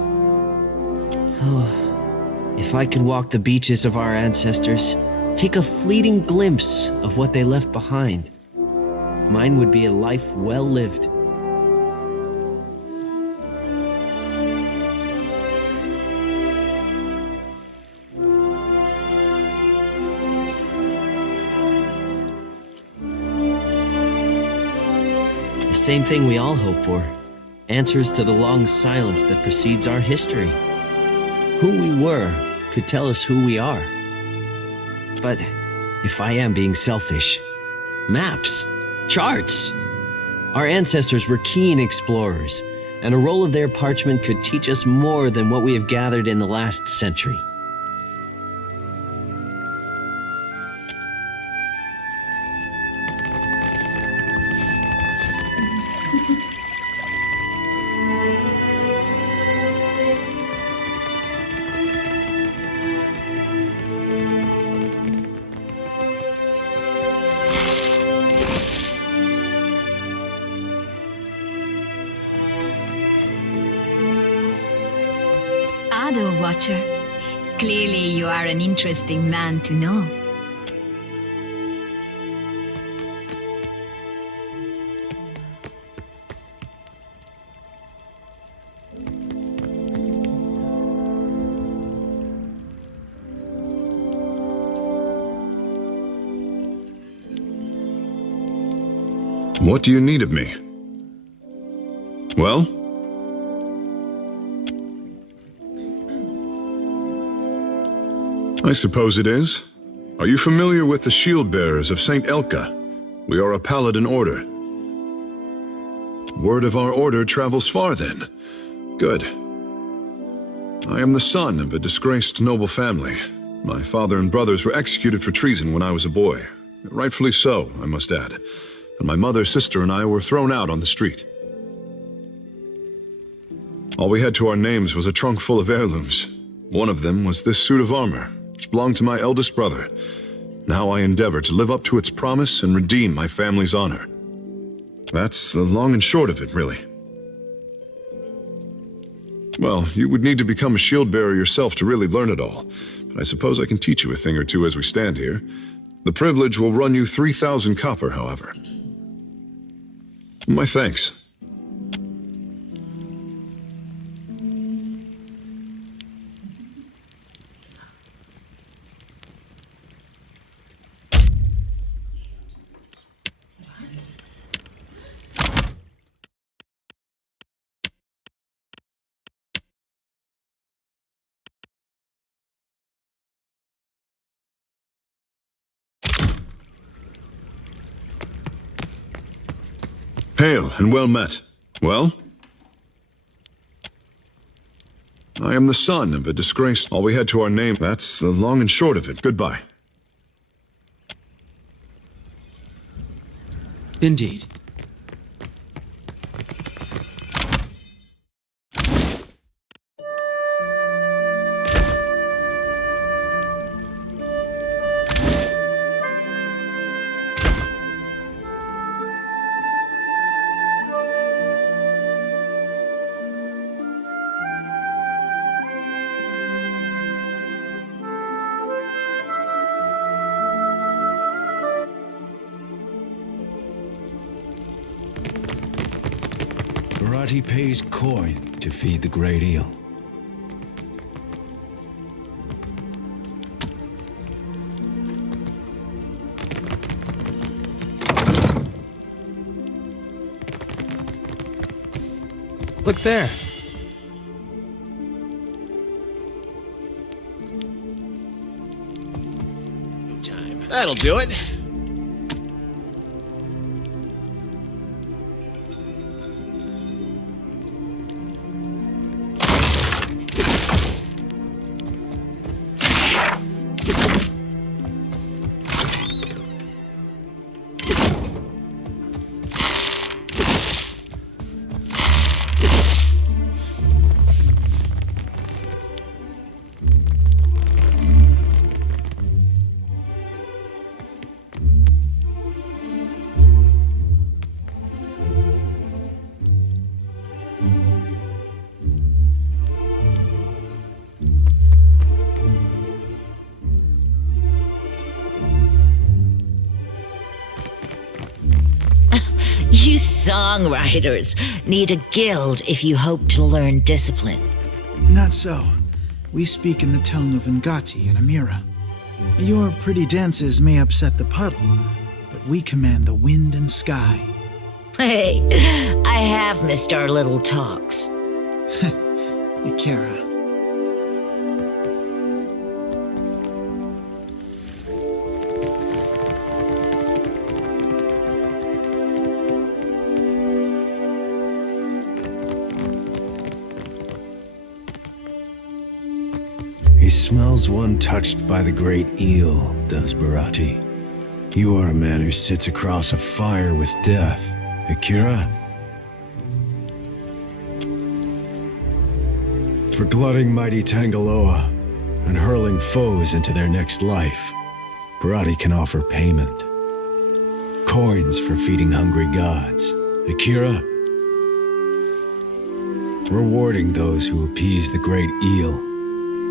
Oh, if I could walk the beaches of our ancestors, take a fleeting glimpse of what they left behind, mine would be a life well lived. The same thing we all hope for. Answers to the long silence that precedes our history. Who we were could tell us who we are. But if I am being selfish, maps, charts. Our ancestors were keen explorers, and a roll of their parchment could teach us more than what we have gathered in the last century. Ado, Watcher. Clearly you are an interesting man to know. What do you need of me? Well? I suppose it is. Are you familiar with the shield bearers of St. Elka? We are a paladin order. Word of our order travels far then. Good. I am the son of a disgraced noble family. My father and brothers were executed for treason when I was a boy. Rightfully so, I must add. And my mother, sister, and I were thrown out on the street. All we had to our names was a trunk full of heirlooms. One of them was this suit of armor, which belonged to my eldest brother. Now I endeavor to live up to its promise and redeem my family's honor. That's the long and short of it, really. Well, you would need to become a shield bearer yourself to really learn it all, but I suppose I can teach you a thing or two as we stand here. The privilege will run you 3,000 copper, however. My thanks. Hail and well met. Well? I am the son of a disgraced. All we had to our name. That's the long and short of it. Goodbye. Indeed. Barati pays coin to feed the great eel. Look there. That'll do it. You songwriters need a guild if you hope to learn discipline. Not so. We speak in the tongue of Ngati and Amira. Your pretty dances may upset the puddle, but we command the wind and sky. Hey, I have missed our little talks. Ateira. He smells one touched by the great eel, does Barati. You are a man who sits across a fire with death, Ateira. For glutting mighty Tangaloa and hurling foes into their next life, Barati can offer payment. Coins for feeding hungry gods, Ateira. Rewarding those who appease the great eel.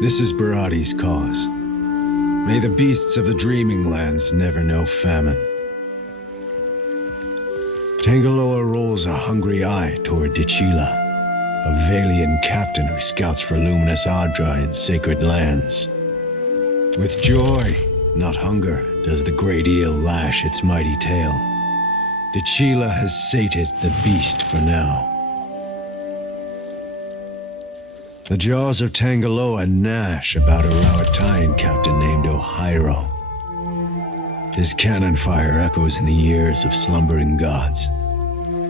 This is Barati's cause. May the beasts of the dreaming lands never know famine. Tangaloa rolls a hungry eye toward Dichila, a Valian captain who scouts for luminous Adra in sacred lands. With joy, not hunger, does the great eel lash its mighty tail. Dichila has sated the beast for now. The jaws of Tangaloa gnash about a Rauataian captain named Ohiro. His cannon fire echoes in the ears of slumbering gods.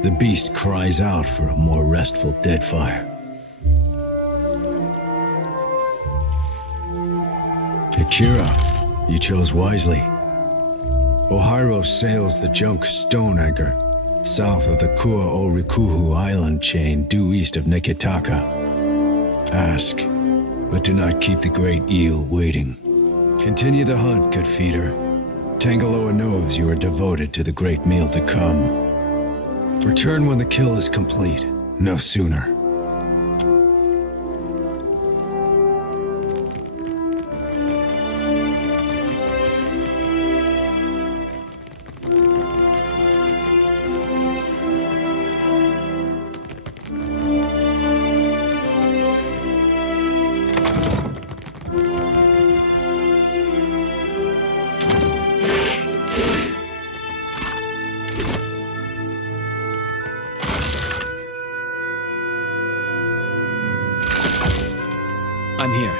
The beast cries out for a more restful Deadfire. Ateira, you chose wisely. Ohiro sails the junk Stone Anchor, south of the Kua Orikuhu island chain due east of Neketaka. Ask, but do not keep the great eel waiting. Continue the hunt, good feeder. Tangaloa knows you are devoted to the great meal to come. Return when the kill is complete, no sooner. I'm here.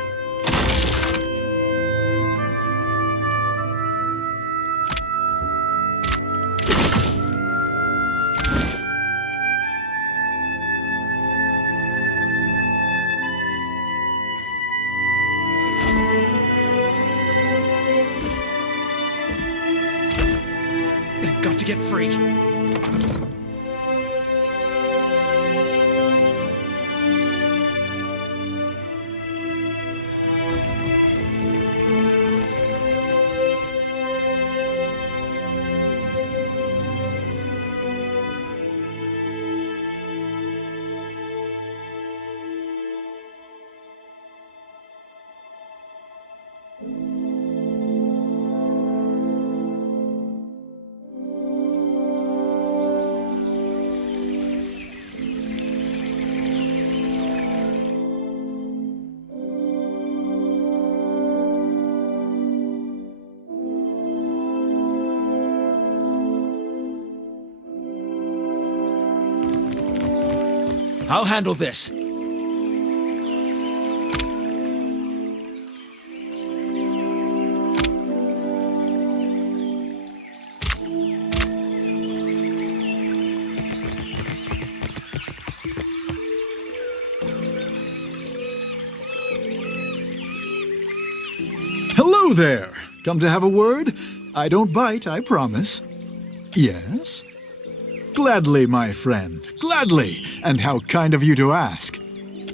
I've got to get free. I'll handle this. Hello there! Come to have a word? I don't bite, I promise. Yes? Gladly, my friend, gladly, and how kind of you to ask.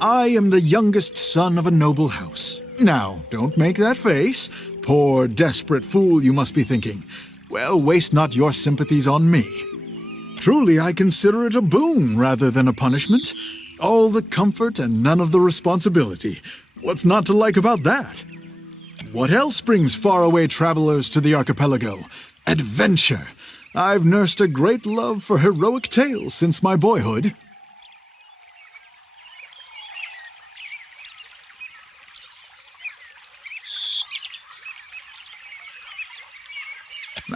I am the youngest son of a noble house. Now, don't make that face. Poor, desperate fool, you must be thinking. Well, waste not your sympathies on me. Truly, I consider it a boon rather than a punishment. All the comfort and none of the responsibility. What's not to like about that? What else brings faraway travelers to the archipelago? Adventure! I've nursed a great love for heroic tales since my boyhood.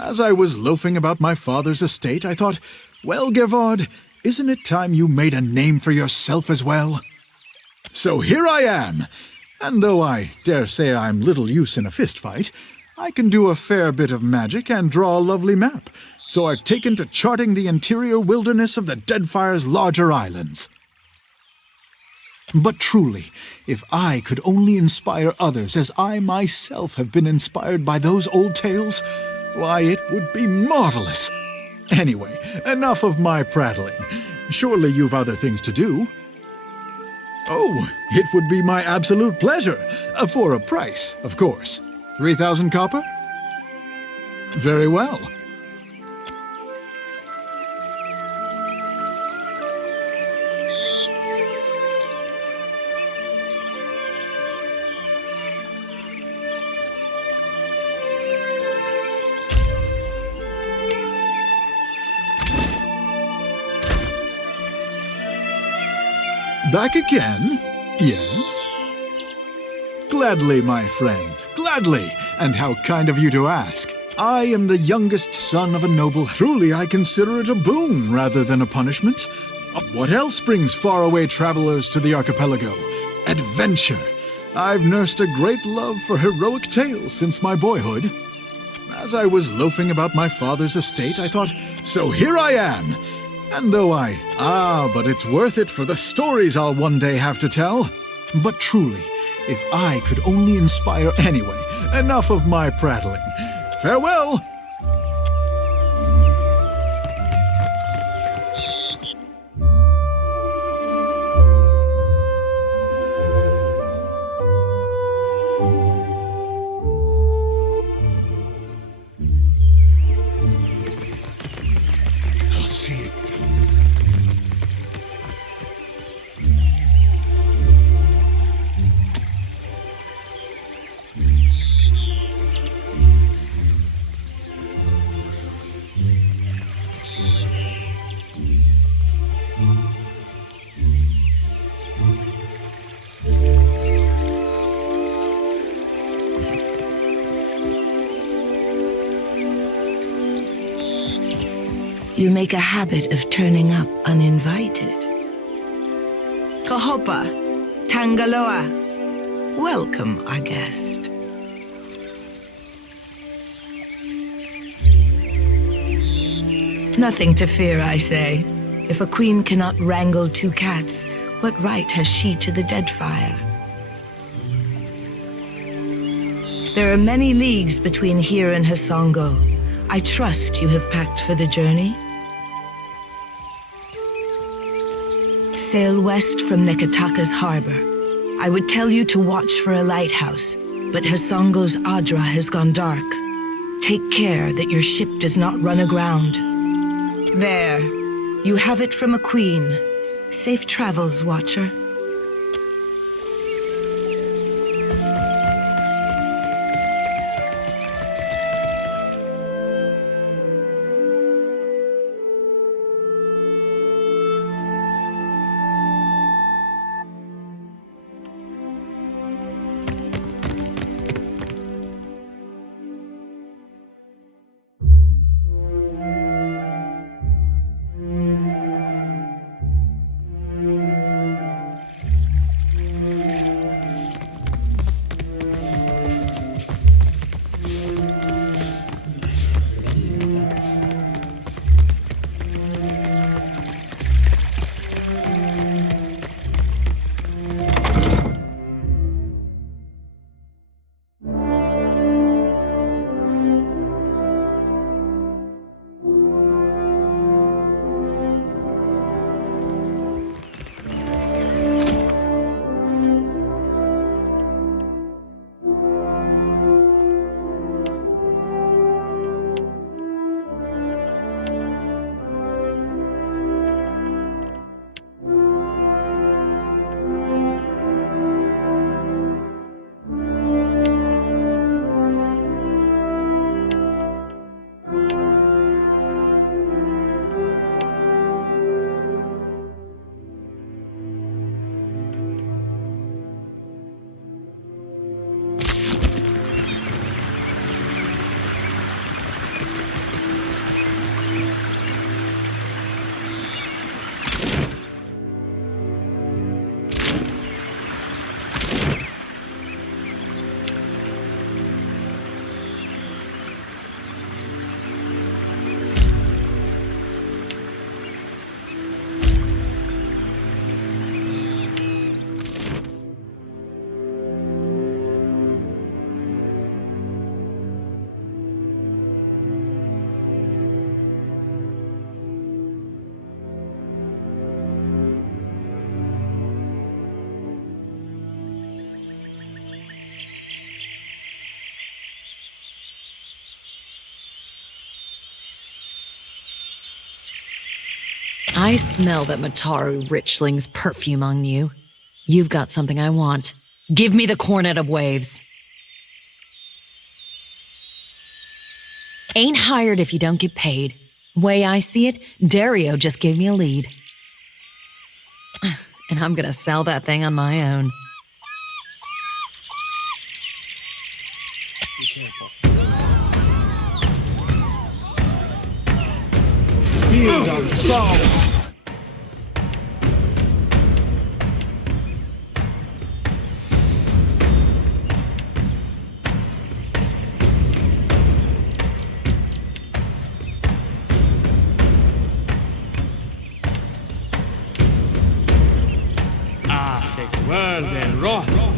As I was loafing about my father's estate, I thought, well, Gervard, isn't it time you made a name for yourself as well? So here I am! And though I dare say I'm little use in a fistfight, I can do a fair bit of magic and draw a lovely map, so I've taken to charting the interior wilderness of the Deadfire's larger islands. But truly, if I could only inspire others as I myself have been inspired by those old tales, why, it would be marvelous. Anyway, enough of my prattling. Surely you've other things to do. Oh, it would be my absolute pleasure. For a price, of course. 3,000 copper? Very well. Back again? Yes? Gladly, my friend, gladly, and how kind of you to ask. I am the youngest son of a noble. Truly, I consider it a boon rather than a punishment. What else brings faraway travelers to the archipelago? Adventure. I've nursed a great love for heroic tales since my boyhood. As I was loafing about my father's estate, I thought, so here I am! And though but it's worth it for the stories I'll one day have to tell. But truly, if I could only inspire anyway, enough of my prattling. Farewell! I'll see it. You make a habit of turning up uninvited. Kahopa, Tangaloa, welcome our guest. Nothing to fear, I say. If a queen cannot wrangle two cats, what right has she to the Deadfire? There are many leagues between here and Hasongo. I trust you have packed for the journey. Sail west from Neketaka's harbor. I would tell you to watch for a lighthouse, but Hasongo's Adra has gone dark. Take care that your ship does not run aground. There, you have it from a queen. Safe travels, Watcher. I smell that Mataru Richling's perfume on you. You've got something I want. Give me the Cornett of Waves. Ain't hired if you don't get paid. Way I see it, Dario just gave me a lead. And I'm gonna sell that thing on my own. Be careful. Field of Souls! World del rojo.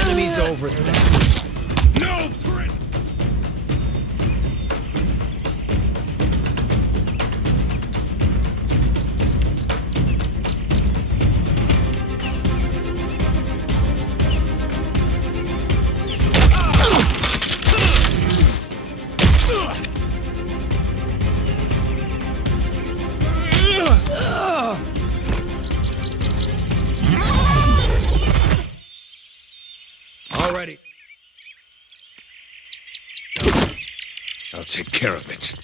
Enemy's over there. No! Already. I'll take care of it.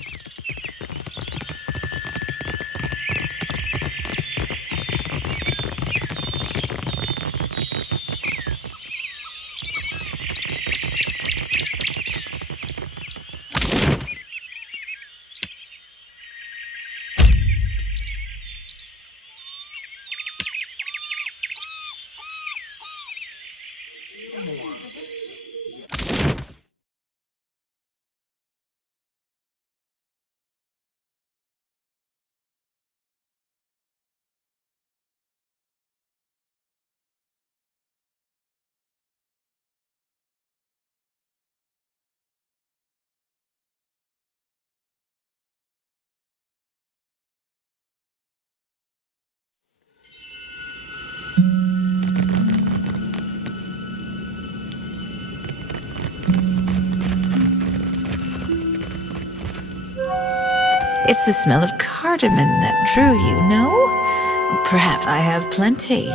It's the smell of cardamom that drew you, no? Perhaps I have plenty.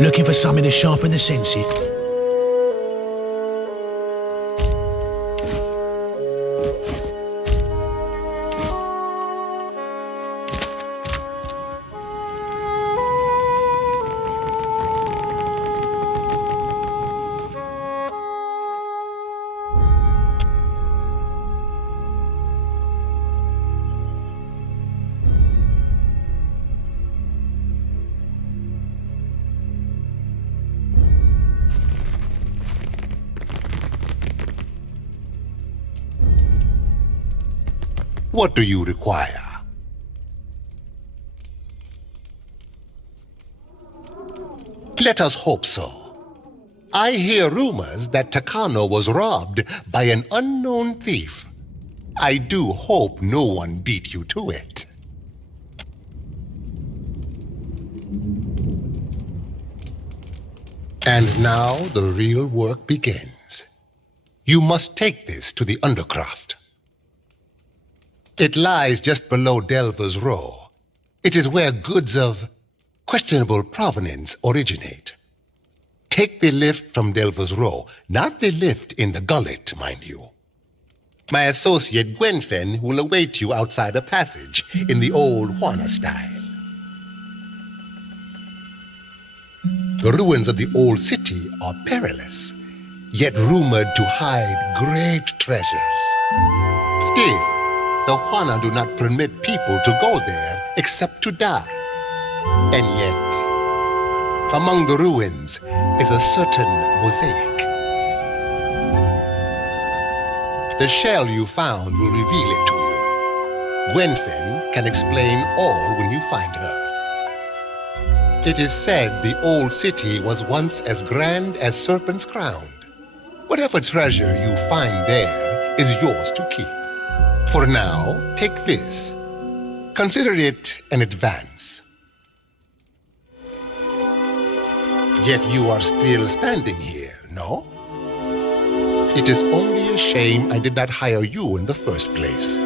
Looking for something to sharpen the senses? What do you require? Let us hope so. I hear rumors that Takano was robbed by an unknown thief. I do hope no one beat you to it. And now the real work begins. You must take this to the Undercroft. It lies just below Delver's Row. It is where goods of questionable provenance originate. Take the lift from Delver's Row, not the lift in the gullet, mind you. My associate Gwenfen will await you outside a passage in the old Juana style. The ruins of the old city are perilous, yet rumored to hide great treasures. Still, the Juana do not permit people to go there except to die. And yet, among the ruins is a certain mosaic. The shell you found will reveal it to you. Gwenfen can explain all when you find her. It is said the old city was once as grand as Serpent's crown. Whatever treasure you find there is yours to keep. For now, take this. Consider it an advance. Yet you are still standing here, no? It is only a shame I did not hire you in the first place.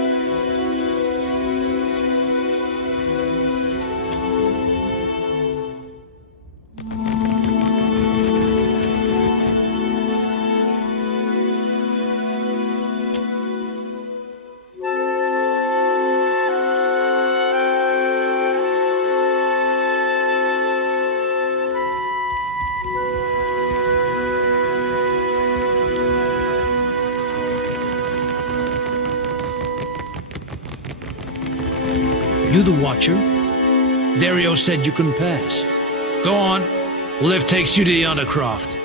You the Watcher? Dario said you couldn't pass. Go on. Lift takes you to the Undercroft.